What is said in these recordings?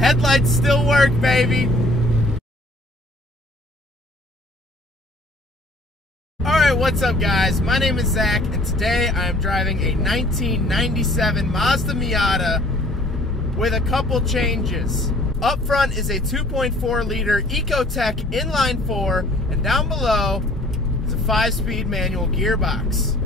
Headlights still work, baby. Alright, what's up guys? My name is Zach, and today I am driving a 1997 Mazda Miata with a couple changes. Up front is a 2.4 liter Ecotec inline 4, and down below is a 5-speed manual gearbox.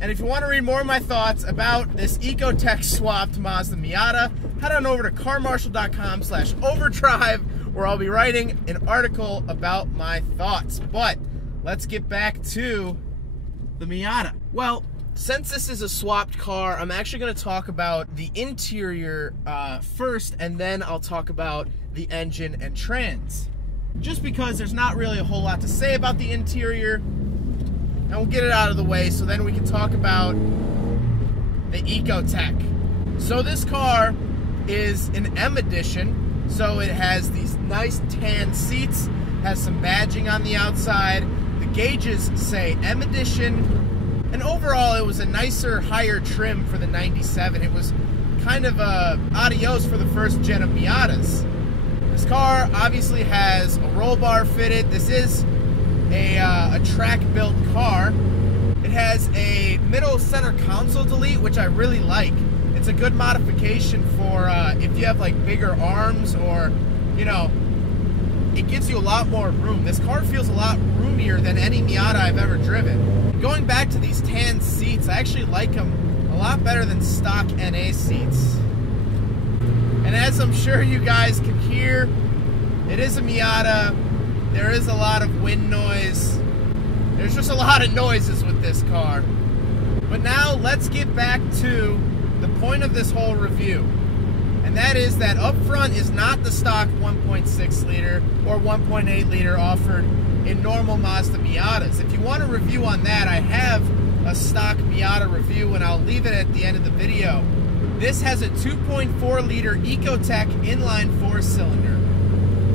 And if you want to read more of my thoughts about this Ecotec swapped Mazda Miata, head on over to carmarshal.com/overdrive, where I'll be writing an article about my thoughts. But let's get back to the Miata. Well, since this is a swapped car, I'm actually going to talk about the interior first, and then I'll talk about the engine and trans. Just because there's not really a whole lot to say about the interior, and we'll get it out of the way so then we can talk about the Ecotec. So this car is an M edition, so it has these nice tan seats, has some badging on the outside. The gauges say M edition, and overall it was a nicer, higher trim for the 97. It was kind of adios for the first gen of Miatas. This car obviously has a roll bar fitted. This is a track-built car. It has a middle center console delete, which I really like. It's a good modification for if you have like bigger arms, or, you know, it gives you a lot more room. This car feels a lot roomier than any Miata I've ever driven. Going back to these tan seats, I actually like them a lot better than stock NA seats. And as I'm sure you guys can hear, it is a Miata. There is a lot of wind noise. There's just a lot of noises with this car. But now let's get back to the point of this whole review. And that is that up front is not the stock 1.6 liter or 1.8 liter offered in normal Mazda Miatas. If you want a review on that, I have a stock Miata review, and I'll leave it at the end of the video. This has a 2.4 liter Ecotec inline 4-cylinder.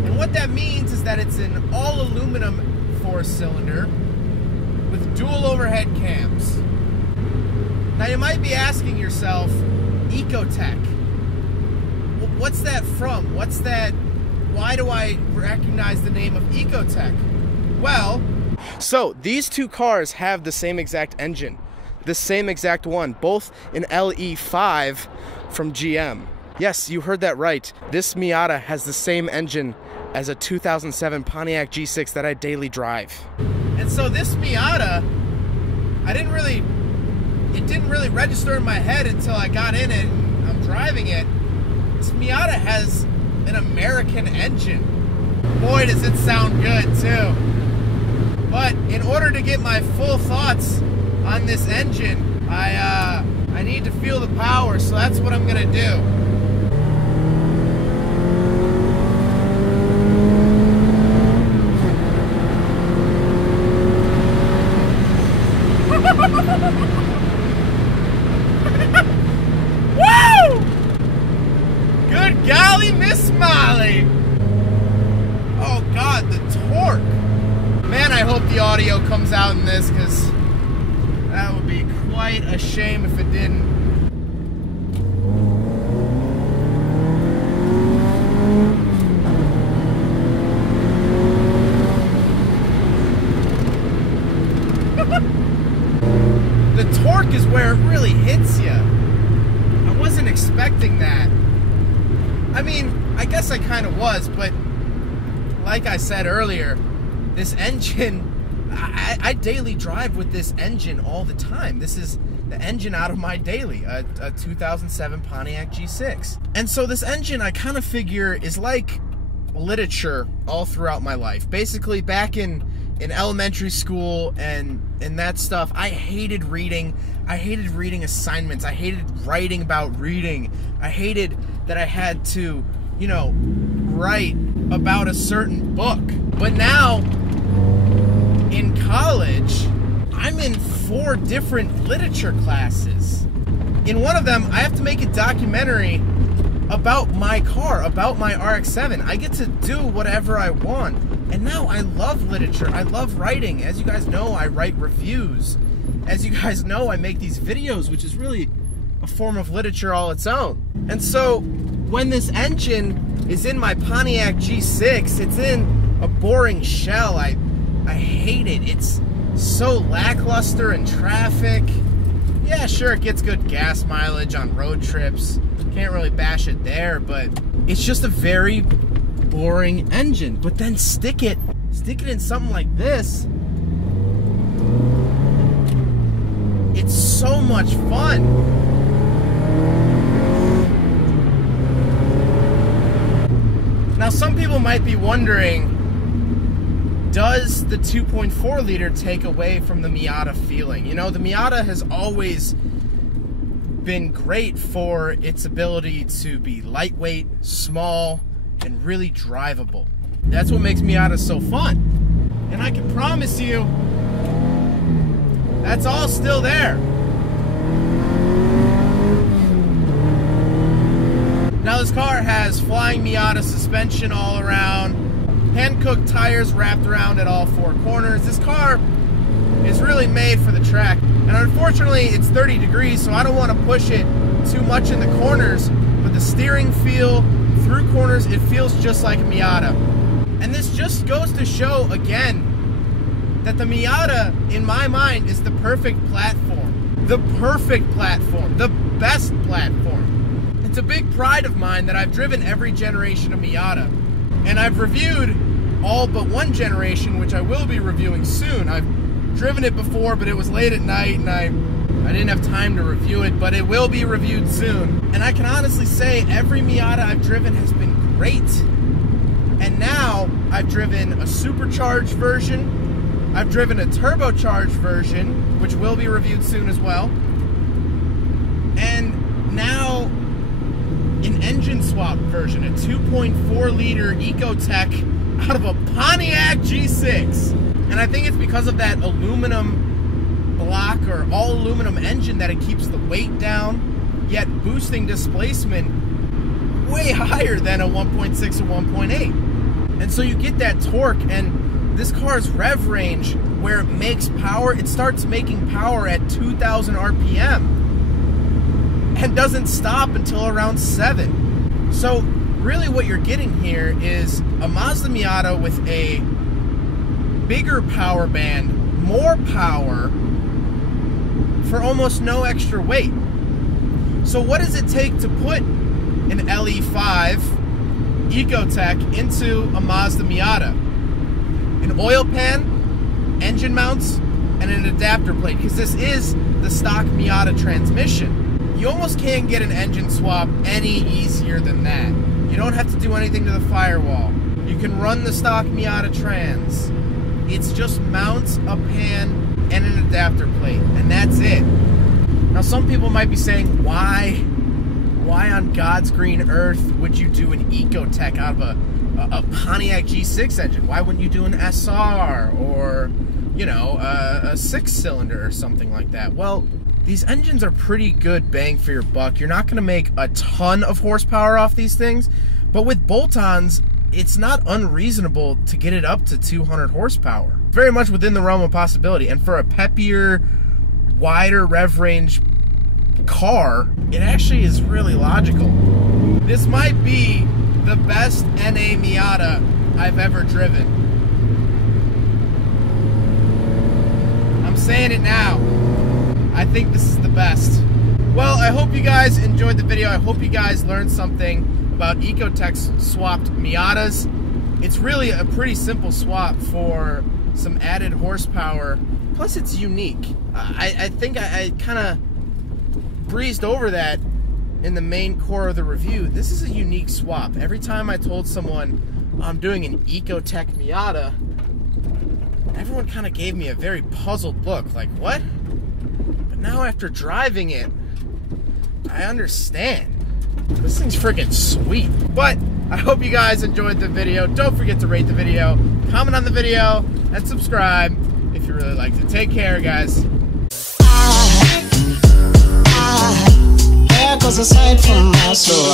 And what that means is that it's an all aluminum 4-cylinder with dual overhead cams. Now you might be asking yourself, Ecotec, what's that from? What's that? Why do I recognize the name of Ecotec? Well, so these two cars have the same exact engine, the same exact one, both an LE5 from GM. Yes, you heard that right. This Miata has the same engine as a 2007 Pontiac G6 that I daily drive. And so this Miata, it didn't really register in my head until I got in it and I'm driving it. This Miata has an American engine. Boy, does it sound good too. But in order to get my full thoughts on this engine, I need to feel the power, so that's what I'm gonna do. Woo! Good golly, Miss Molly! Oh God, the torque! Man, I hope the audio comes out in this, because that would be quite a shame if it didn't. The torque is where it really hits you. I wasn't expecting that. I mean, I guess I kind of was, but like I said earlier, this engine, I daily drive with this engine all the time. This is the engine out of my daily, a 2007 Pontiac G6. And so this engine, I kind of figure, is like literature all throughout my life. Basically, back in elementary school and that stuff, I hated reading. I hated reading assignments. I hated writing about reading. I hated that I had to, you know, write about a certain book. But now, in college, I'm in 4 different literature classes. In one of them, I have to make a documentary about my car, about my RX-7. I get to do whatever I want. And now I love literature. I love writing. As you guys know, I write reviews. As you guys know, I make these videos, which is really a form of literature all its own. And so when this engine is in my Pontiac G6, it's in a boring shell. I hate it. It's so lackluster in traffic. Yeah, sure, it gets good gas mileage on road trips. Can't really bash it there, but it's just a very boring engine. But then stick it in something like this. It's so much fun. Now, some people might be wondering, does the 2.4 liter take away from the Miata feeling? You know, the Miata has always been great for its ability to be lightweight, small, and really drivable. That's what makes Miata so fun. And I can promise you, that's all still there. Now this car has flying Miata suspension all around, hand-cooked tires wrapped around at all four corners. This car is really made for the track. And unfortunately, it's 30 degrees, so I don't want to push it too much in the corners, but the steering feel through corners, it feels just like a Miata. And this just goes to show, again, that the Miata, in my mind, is the perfect platform. The perfect platform. The best platform. It's a big pride of mine that I've driven every generation of Miata. And I've reviewed all but one generation, which I will be reviewing soon. I've driven it before, but it was late at night, and I didn't have time to review it, but it will be reviewed soon. And I can honestly say every Miata I've driven has been great. And now I've driven a supercharged version, I've driven a turbocharged version, which will be reviewed soon as well, and now an engine swap version, a 2.4 liter Ecotec out of a Pontiac G6. And I think it's because of that aluminum block or all aluminum engine that it keeps the weight down, yet boosting displacement way higher than a 1.6 or 1.8. And so you get that torque, and this car's rev range, where it makes power, it starts making power at 2,000 RPM and doesn't stop until around 7. So really what you're getting here is a Mazda Miata with a bigger power band, more power for almost no extra weight. So what does it take to put an LE5 Ecotec into a Mazda Miata? An oil pan, engine mounts, and an adapter plate, because this is the stock Miata transmission. You almost can't get an engine swap any easier than that. You don't have to do anything to the firewall. You can run the stock Miata trans. It's just mounts, a pan, and an adapter plate, and that's it. Now some people might be saying, why on God's green earth would you do an Ecotec out of a Pontiac G6 engine? Why wouldn't you do an SR or, you know, a 6-cylinder or something like that? Well, these engines are pretty good bang for your buck. You're not going to make a ton of horsepower off these things, but with bolt-ons, it's not unreasonable to get it up to 200 horsepower. Very much within the realm of possibility, and for a peppier, wider rev range car, it actually is really logical. This might be the best NA Miata I've ever driven. I'm saying it now. I think this is the best. Well, I hope you guys enjoyed the video. I hope you guys learned something about Ecotec's swapped Miatas. It's really a pretty simple swap for some added horsepower. Plus, it's unique. I think I kind of breezed over that in the main core of the review. This is a unique swap. Every time I told someone I'm doing an Ecotec Miata, everyone kind of gave me a very puzzled look, like, what? But now after driving it, I understand. This thing's freaking sweet. But I hope you guys enjoyed the video. Don't forget to rate the video, comment on the video, and subscribe if you really liked it. Take care, guys. Cause aside from my soul,